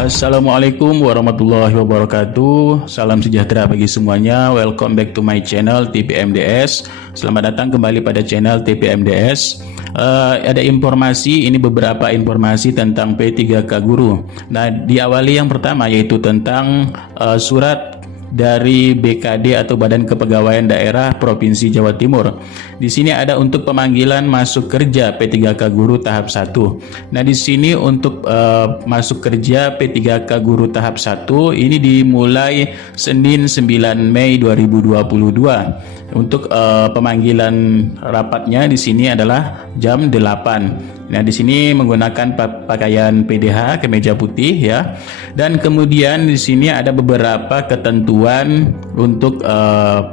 Assalamualaikum warahmatullahi wabarakatuh. Salam sejahtera bagi semuanya. Welcome back to my channel TPMDS. Selamat datang kembali pada channel TPMDS. Ada informasi, ini beberapa informasi tentang P3K Guru. Nah, diawali yang pertama yaitu tentang surat dari BKD atau Badan Kepegawaian Daerah Provinsi Jawa Timur. Di sini ada untuk pemanggilan masuk kerja P3K Guru tahap 1. Nah, di sini untuk masuk kerja P3K Guru tahap 1 ini dimulai Senin 9 Mei 2022. Untuk pemanggilan rapatnya di sini adalah jam 8. Nah, di sini menggunakan pakaian PDH, kemeja putih ya. Dan kemudian di sini ada beberapa ketentuan untuk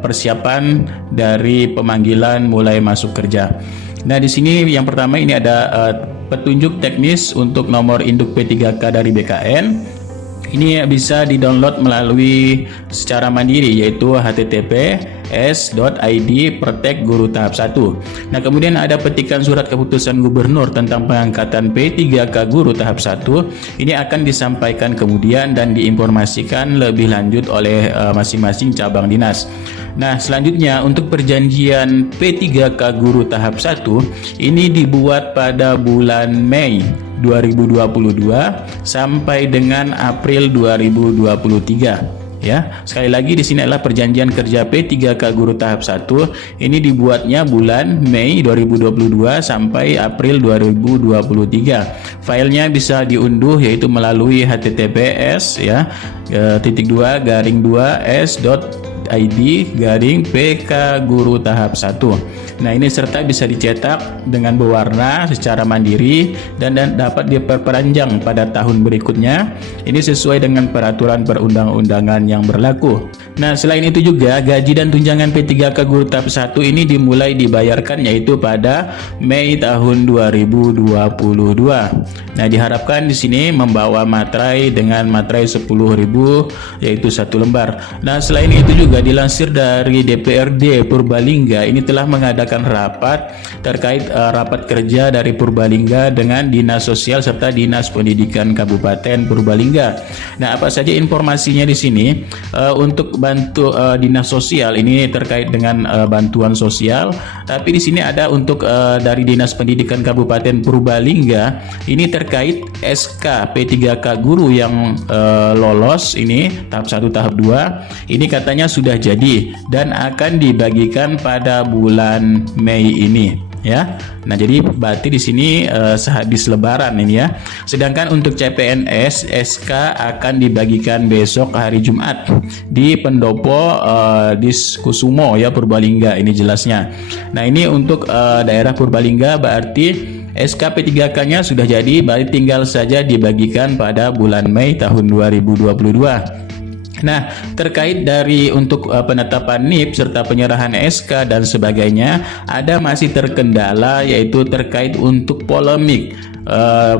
persiapan dari pemanggilan mulai masuk kerja. Nah, di sini yang pertama ini ada petunjuk teknis untuk nomor induk P3K dari BKN. Ini bisa di-download melalui secara mandiri yaitu https://id/pertek guru tahap 1. Nah, kemudian ada petikan surat keputusan gubernur tentang pengangkatan P3K Guru tahap 1. Ini akan disampaikan kemudian dan diinformasikan lebih lanjut oleh masing-masing cabang dinas. Nah, selanjutnya untuk perjanjian P3K Guru tahap 1 ini dibuat pada bulan Mei 2022 sampai dengan April 2023 ya. Sekali lagi di sini adalah perjanjian kerja P3K Guru tahap 1. Ini dibuatnya bulan Mei 2022 sampai April 2023. Filenya bisa diunduh yaitu melalui https ya /2s.id/PK Guru tahap 1. Nah, ini serta bisa dicetak dengan berwarna secara mandiri dan dapat diperpanjang pada tahun berikutnya. Ini sesuai dengan peraturan perundang-undangan yang berlaku. Nah, selain itu juga gaji dan tunjangan P3K Guru tahap 1 ini dimulai dibayarkan yaitu pada Mei tahun 2022. Nah, diharapkan di sini membawa materai dengan materai 10.000 yaitu 1 lembar. Nah, selain itu juga dilansir dari DPRD Purbalingga ini telah mengadakan rapat terkait rapat kerja dari Purbalingga dengan Dinas Sosial serta Dinas Pendidikan Kabupaten Purbalingga. Nah, apa saja informasinya di sini? Untuk bantu Dinas Sosial ini terkait dengan bantuan sosial, tapi di sini ada untuk dari Dinas Pendidikan Kabupaten Purbalingga ini terkait SK P3K Guru yang lolos ini tahap 1 tahap 2 ini katanya sudah jadi dan akan dibagikan pada bulan Mei ini ya. Nah, jadi berarti di sini sehabis lebaran ini ya. Sedangkan untuk CPNS SK akan dibagikan besok hari Jumat di Pendopo Diskusumo ya Purbalingga ini jelasnya. Nah, ini untuk daerah Purbalingga berarti SK P3K-nya sudah jadi, berarti tinggal saja dibagikan pada bulan Mei tahun 2022. Nah, terkait dari untuk penetapan NIP serta penyerahan SK dan sebagainya, ada masih terkendala yaitu terkait untuk polemik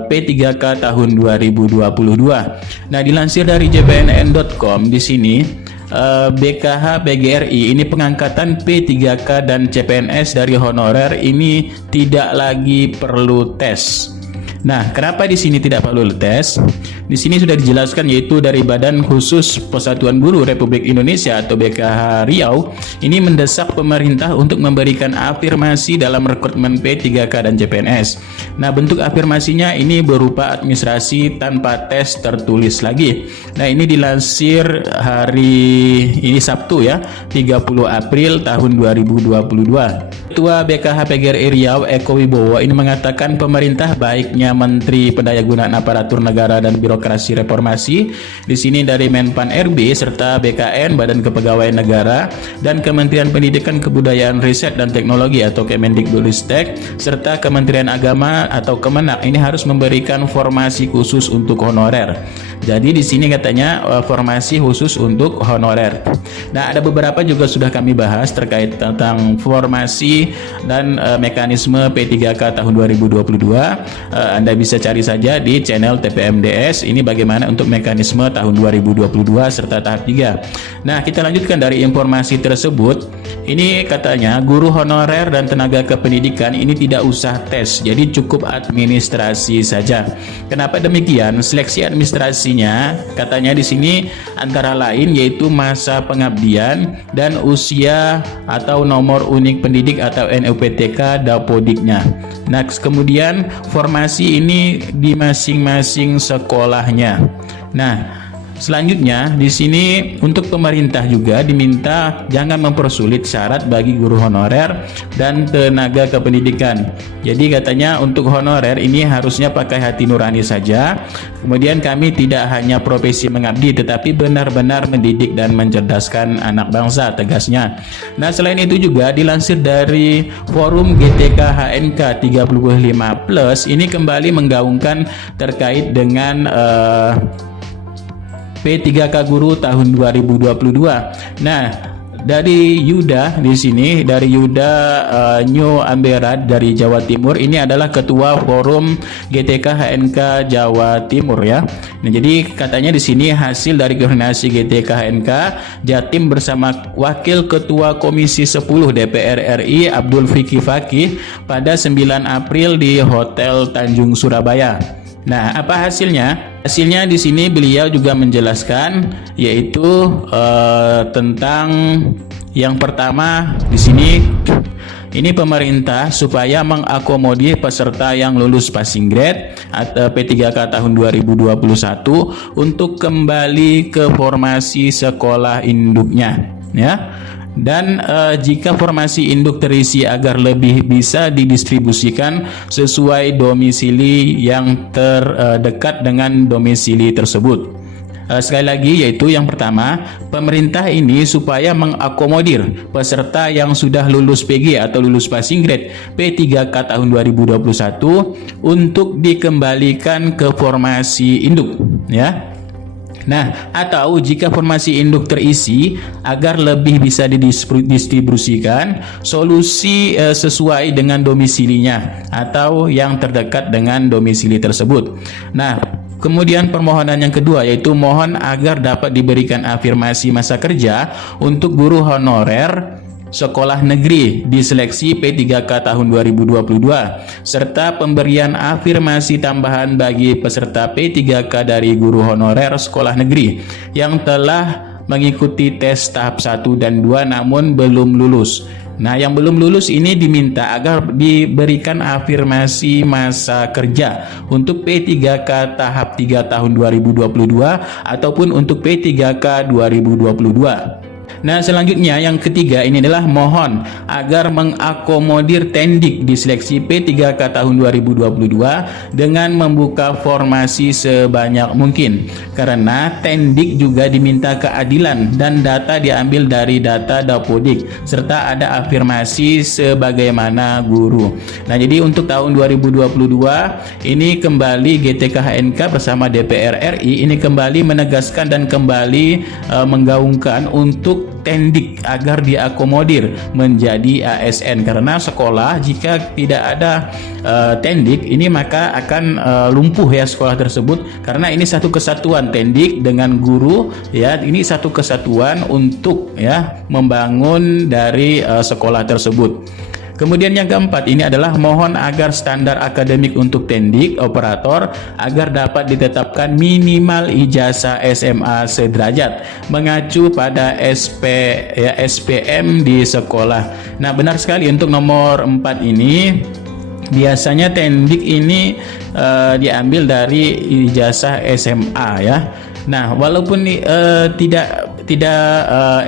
P3K tahun 2022. Nah, dilansir dari jpnn.com di sini BKH PGRI ini pengangkatan P3K dan CPNS dari honorer ini tidak lagi perlu tes. Nah, kenapa di sini tidak perlu tes? Di sini sudah dijelaskan yaitu dari Badan Khusus Persatuan Guru Republik Indonesia atau BKH Riau ini mendesak pemerintah untuk memberikan afirmasi dalam rekrutmen P3K dan CPNS. Nah, bentuk afirmasinya ini berupa administrasi tanpa tes tertulis lagi. Nah, ini dilansir hari ini Sabtu ya, 30 April tahun 2022. Ketua BKH PGRI Riau Eko Wibowo ini mengatakan pemerintah baiknya Menteri Pendayagunaan Aparatur Negara dan Birokrasi Reformasi di sini dari Menpan RB serta BKN Badan Kepegawaian Negara dan Kementerian Pendidikan Kebudayaan Riset dan Teknologi atau Kemendikbudristek serta Kementerian Agama atau Kemenak ini harus memberikan formasi khusus untuk honorer. Jadi di sini katanya formasi khusus untuk honorer. Nah, ada beberapa juga sudah kami bahas terkait tentang formasi dan mekanisme P3K tahun 2022. Anda bisa cari saja di channel TPMDS ini bagaimana untuk mekanisme tahun 2022 serta tahap 3. Nah, kita lanjutkan dari informasi tersebut. Ini katanya guru honorer dan tenaga kependidikan ini tidak usah tes, jadi cukup administrasi saja. Kenapa demikian? Seleksi administrasinya katanya di sini antara lain yaitu masa pengabdian dan usia atau nomor unik pendidik atau NUPTK Dapodiknya. Nah, kemudian formasi ini di masing-masing sekolahnya. Nah, selanjutnya di sini untuk pemerintah juga diminta jangan mempersulit syarat bagi guru honorer dan tenaga kependidikan. Jadi katanya untuk honorer ini harusnya pakai hati nurani saja. Kemudian kami tidak hanya profesi mengabdi tetapi benar-benar mendidik dan mencerdaskan anak bangsa, tegasnya. Nah, selain itu juga dilansir dari forum GTK HNK 35+ ini kembali menggaungkan terkait dengan P3K Guru tahun 2022. Nah, dari Yuda di sini, dari Yuda New Amberat dari Jawa Timur, ini adalah ketua forum GTK HNK Jawa Timur ya. Nah, jadi katanya di sini hasil dari koordinasi GTK HNK Jatim bersama Wakil Ketua Komisi 10 DPR RI Abdul Fikri Fakih pada 9 April di Hotel Tanjung Surabaya. Nah, apa hasilnya? Hasilnya di sini beliau juga menjelaskan yaitu tentang yang pertama di sini ini pemerintah supaya mengakomodir peserta yang lulus passing grade atau P3K tahun 2021 untuk kembali ke formasi sekolah induknya ya. Dan jika formasi induk terisi agar lebih bisa didistribusikan sesuai domisili yang terdekat dengan domisili tersebut. Sekali lagi yaitu yang pertama, pemerintah ini supaya mengakomodir peserta yang sudah lulus PG atau lulus passing grade P3K tahun 2021 untuk dikembalikan ke formasi induk ya. Nah, atau jika formasi induk terisi agar lebih bisa didistribusikan solusi sesuai dengan domisilinya atau yang terdekat dengan domisili tersebut. Nah, kemudian permohonan yang kedua yaitu mohon agar dapat diberikan afirmasi masa kerja untuk guru honorer sekolah negeri di seleksi P3K tahun 2022 serta pemberian afirmasi tambahan bagi peserta P3K dari guru honorer sekolah negeri yang telah mengikuti tes tahap 1 dan 2 namun belum lulus. Nah, yang belum lulus ini diminta agar diberikan afirmasi masa kerja untuk P3K tahap 3 tahun 2022 ataupun untuk P3K 2022. Nah, selanjutnya yang ketiga ini adalah mohon agar mengakomodir tendik di seleksi P3K tahun 2022 dengan membuka formasi sebanyak mungkin karena tendik juga diminta keadilan dan data diambil dari data Dapodik serta ada afirmasi sebagaimana guru. Nah, jadi untuk tahun 2022 ini kembali GTK HNK bersama DPR RI ini kembali menegaskan dan kembali menggaungkan untuk tendik agar diakomodir menjadi ASN karena sekolah jika tidak ada tendik ini maka akan lumpuh ya sekolah tersebut karena ini satu kesatuan tendik dengan guru ya, ini satu kesatuan untuk ya membangun dari sekolah tersebut. Kemudian yang keempat ini adalah mohon agar standar akademik untuk tendik operator agar dapat ditetapkan minimal ijazah SMA sederajat mengacu pada SPM di sekolah. Nah, benar sekali untuk nomor 4 ini biasanya tendik ini diambil dari ijazah SMA ya. Nah, walaupun tidak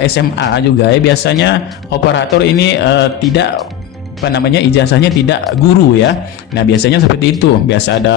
SMA juga ya, biasanya operator ini tidak ijazahnya tidak guru ya. Nah, biasanya seperti itu. Biasa ada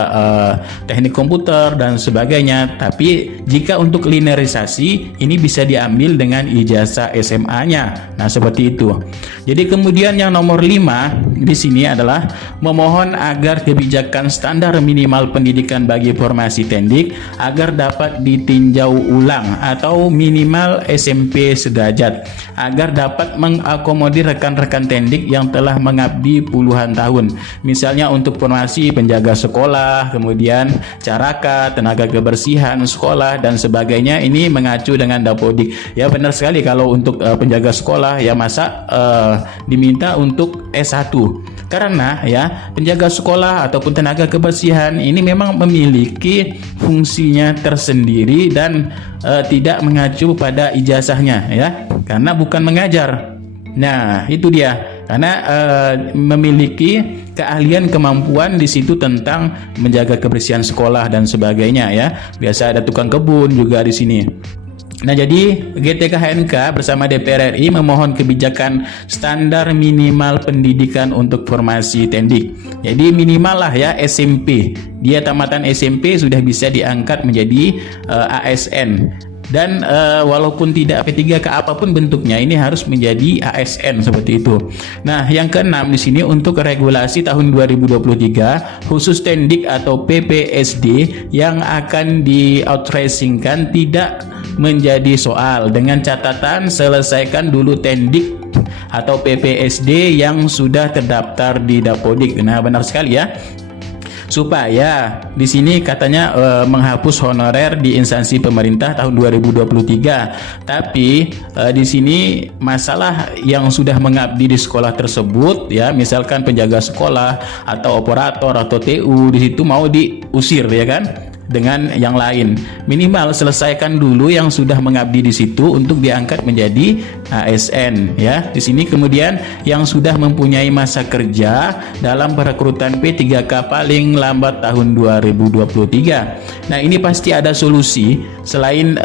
teknik komputer dan sebagainya. Tapi jika untuk linearisasi ini bisa diambil dengan ijazah SMA-nya. Nah, seperti itu. Jadi kemudian yang nomor 5 di sini adalah memohon agar kebijakan standar minimal pendidikan bagi formasi tendik agar dapat ditinjau ulang atau minimal SMP sederajat agar dapat mengakomodir rekan-rekan tendik yang telah mengabdi puluhan tahun. Misalnya untuk formasi penjaga sekolah, kemudian caraka, tenaga kebersihan sekolah dan sebagainya, ini mengacu dengan Dapodik. Ya benar sekali, kalau untuk penjaga sekolah ya masa diminta untuk S1 karena ya penjaga sekolah ataupun tenaga kebersihan ini memang memiliki fungsinya tersendiri dan tidak mengacu pada ijazahnya ya, karena bukan mengajar. Nah, itu dia. Karena memiliki keahlian kemampuan di situ tentang menjaga kebersihan sekolah dan sebagainya ya. Biasa ada tukang kebun juga di sini. Nah, jadi GTK-HNK bersama DPR RI memohon kebijakan standar minimal pendidikan untuk formasi tendik. Jadi minimal lah ya SMP. Dia tamatan SMP sudah bisa diangkat menjadi ASN. Dan walaupun tidak P3K apapun bentuknya, ini harus menjadi ASN seperti itu. Nah, yang keenam di sini untuk regulasi tahun 2023 khusus tendik atau PPSD yang akan di-outsourcingkan tidak menjadi soal, dengan catatan selesaikan dulu tendik atau PPSD yang sudah terdaftar di Dapodik. Nah, benar sekali ya. Supaya di sini katanya menghapus honorer di instansi pemerintah tahun 2023. Tapi di sini masalah yang sudah mengabdi di sekolah tersebut ya, misalkan penjaga sekolah atau operator atau TU, di situ mau diusir ya kan, dengan yang lain. Minimal selesaikan dulu yang sudah mengabdi di situ untuk diangkat menjadi ASN ya. Di sini kemudian yang sudah mempunyai masa kerja dalam perekrutan P3K paling lambat tahun 2023. Nah, ini pasti ada solusi selain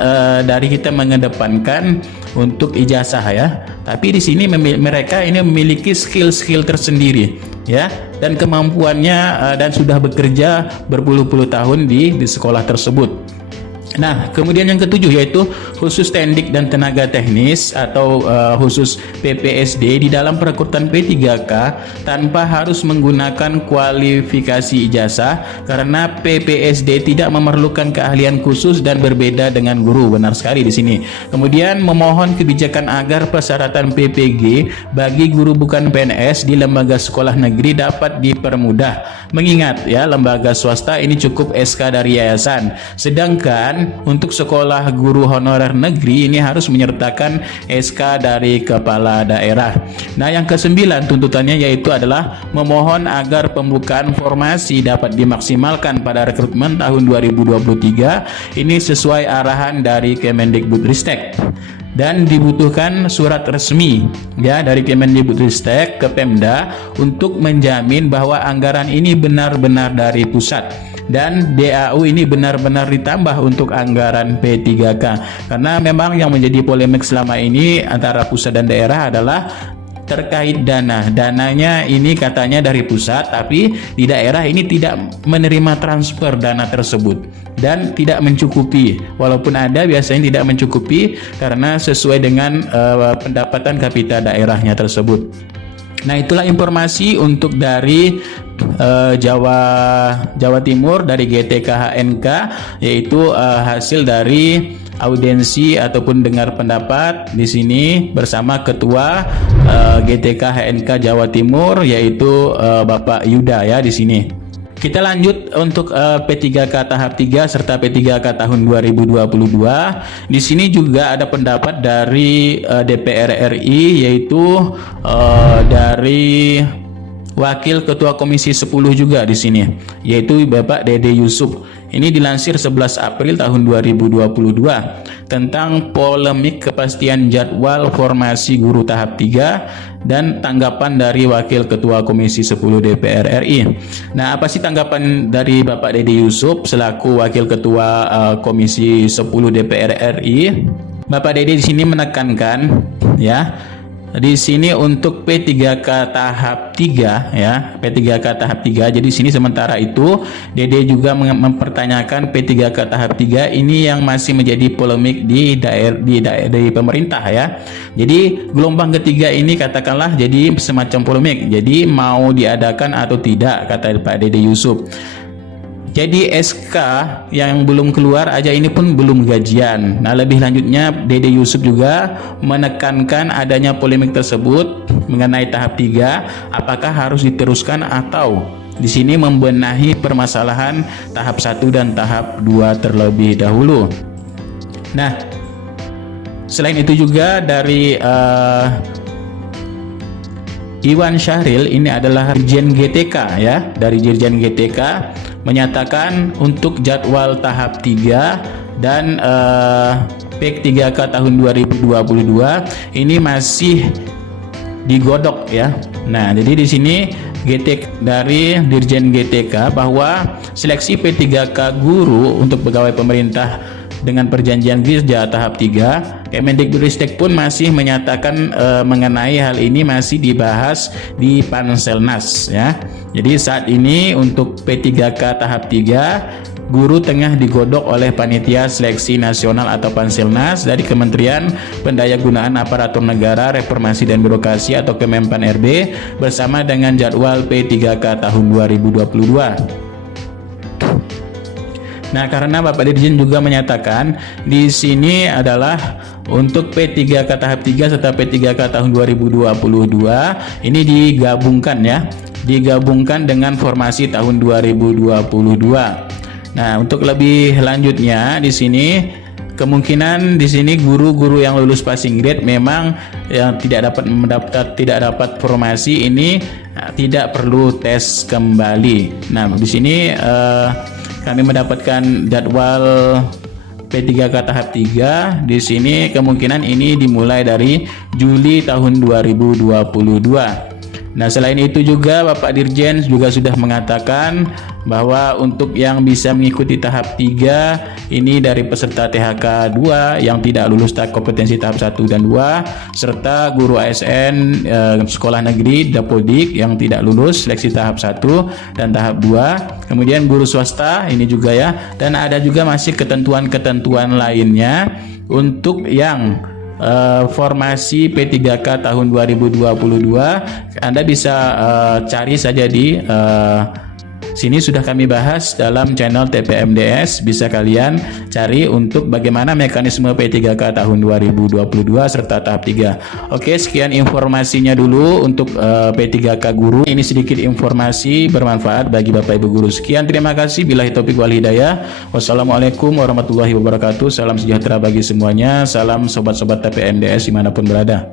dari kita mengedepankan untuk ijazah ya. Tapi di sini mereka ini memiliki skill-skill tersendiri ya, dan kemampuannya dan sudah bekerja berpuluh-puluh tahun di sekolah tersebut. Nah, kemudian yang ketujuh yaitu khusus tendik dan tenaga teknis atau khusus PPSD di dalam perekrutan P3K tanpa harus menggunakan kualifikasi ijazah karena PPSD tidak memerlukan keahlian khusus dan berbeda dengan guru. Benar sekali di sini. Kemudian memohon kebijakan agar persyaratan PPG bagi guru bukan PNS di lembaga sekolah negeri dapat dipermudah. Mengingat ya, lembaga swasta ini cukup SK dari yayasan, sedangkan untuk sekolah guru honorer negeri ini harus menyertakan SK dari kepala daerah. Nah, yang kesembilan tuntutannya yaitu adalah memohon agar pembukaan formasi dapat dimaksimalkan pada rekrutmen tahun 2023 ini sesuai arahan dari Kemendikbudristek. Dan dibutuhkan surat resmi ya dari Kemendikbudristek ke Pemda untuk menjamin bahwa anggaran ini benar-benar dari pusat dan DAU ini benar-benar ditambah untuk anggaran P3K. Karena memang yang menjadi polemik selama ini antara pusat dan daerah adalah terkait dana. Dananya ini katanya dari pusat, tapi di daerah ini tidak menerima transfer dana tersebut dan tidak mencukupi. Walaupun ada, biasanya tidak mencukupi karena sesuai dengan pendapatan kapita daerahnya tersebut. Nah, itulah informasi untuk dari Jawa Timur dari GTK-HNK, yaitu hasil dari audiensi ataupun dengar pendapat di sini bersama Ketua GTK-HNK Jawa Timur, yaitu Bapak Yuda ya di sini. Kita lanjut untuk P3K tahap 3 serta P3K tahun 2022. Di sini juga ada pendapat dari DPR RI, yaitu dari Wakil Ketua Komisi 10 juga di sini, yaitu Bapak Dede Yusuf. Ini dilansir 11 April tahun 2022 tentang polemik kepastian jadwal formasi guru tahap 3 dan tanggapan dari Wakil Ketua Komisi 10 DPR RI. Nah, apa sih tanggapan dari Bapak Dede Yusuf selaku Wakil Ketua Komisi 10 DPR RI? Bapak Dede di sini menekankan ya, di sini untuk P3K tahap 3 ya, P3K tahap 3. Jadi sini sementara itu Dede juga mempertanyakan P3K tahap 3 ini yang masih menjadi polemik di pemerintah ya. Jadi gelombang ketiga ini katakanlah jadi semacam polemik. Jadi mau diadakan atau tidak, kata Pak Dede Yusuf. Jadi SK yang belum keluar aja ini pun belum gajian. Nah, lebih lanjutnya Dede Yusuf juga menekankan adanya polemik tersebut mengenai tahap 3 apakah harus diteruskan atau di sini membenahi permasalahan tahap 1 dan tahap 2 terlebih dahulu. Nah, selain itu juga dari Iwan Syahril, ini adalah Dirjen GTK ya, dari Dirjen GTK menyatakan untuk jadwal tahap 3 dan P3K tahun 2022 ini masih digodok ya. Nah, jadi di sini dari Dirjen GTK bahwa seleksi P3K guru untuk pegawai pemerintah dengan perjanjian kerja tahap 3, Kemendikbudristek pun masih menyatakan mengenai hal ini masih dibahas di Panselnas ya. Jadi saat ini untuk P3K tahap 3 guru tengah digodok oleh Panitia Seleksi Nasional atau Panselnas dari Kementerian Pendayagunaan Aparatur Negara, Reformasi dan Birokrasi atau Kemenpan RB bersama dengan jadwal P3K tahun 2022. Nah, karena Bapak Dirjen juga menyatakan di sini adalah untuk P3K tahap 3 serta P3K tahun 2022 ini digabungkan ya, digabungkan dengan formasi tahun 2022. Nah, untuk lebih lanjutnya di sini kemungkinan di sini guru-guru yang lulus passing grade memang yang tidak dapat formasi ini tidak perlu tes kembali. Nah, di sini kami mendapatkan jadwal P3K tahap 3. Di sini kemungkinan ini dimulai dari Juli tahun 2022. Nah, selain itu juga Bapak Dirjen juga sudah mengatakan bahwa untuk yang bisa mengikuti tahap 3 ini dari peserta THK 2 yang tidak lulus kompetensi tahap 1 dan 2 serta guru ASN sekolah negeri Dapodik yang tidak lulus seleksi tahap 1 dan tahap 2, kemudian guru swasta ini juga ya, dan ada juga masih ketentuan-ketentuan lainnya untuk yang formasi P3K tahun 2022. Anda bisa cari saja di sini sudah kami bahas dalam channel TPMDS, bisa kalian cari untuk bagaimana mekanisme P3K tahun 2022 serta tahap 3. Oke, sekian informasinya dulu untuk P3K guru. Ini sedikit informasi bermanfaat bagi Bapak Ibu guru. Sekian, terima kasih. Billahi taufik wal hidayah. Wassalamualaikum warahmatullahi wabarakatuh. Salam sejahtera bagi semuanya. Salam sobat-sobat TPMDS dimanapun berada.